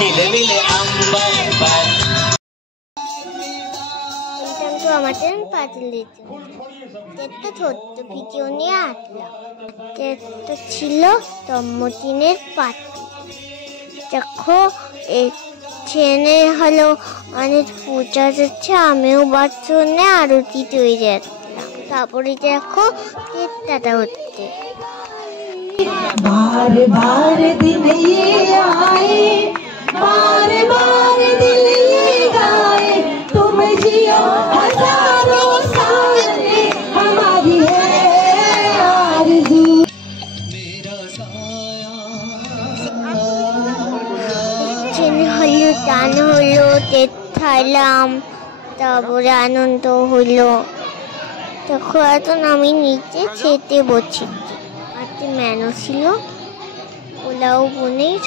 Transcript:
নিলবিলে amber পার। তো আমাদের পাতিলের একটা ছোট্ট ভিডিও নিয়ে আসলাম। একটা ছিল জন্মদিনের পার্টি। দেখো ট্রেনে হলো অনেক পূজা যাচ্ছে, আমিও বাথরুমে আরতি তৈরি যাচ্ছিলাম। তারপরে দেখো কেকটা হচ্ছে। बार बार दिन ये आए, बार बार दिल ये गाए, तुम जियो हजारों साल हमारी है आरज़ू। ট্রেনে হলো গান হলো, খাইলাম, তারপরে আনন্দ হলো। দেখো এখন আমি নিচে খেতে বসেছি। একটা মেনু ছিল পোলাও পনির,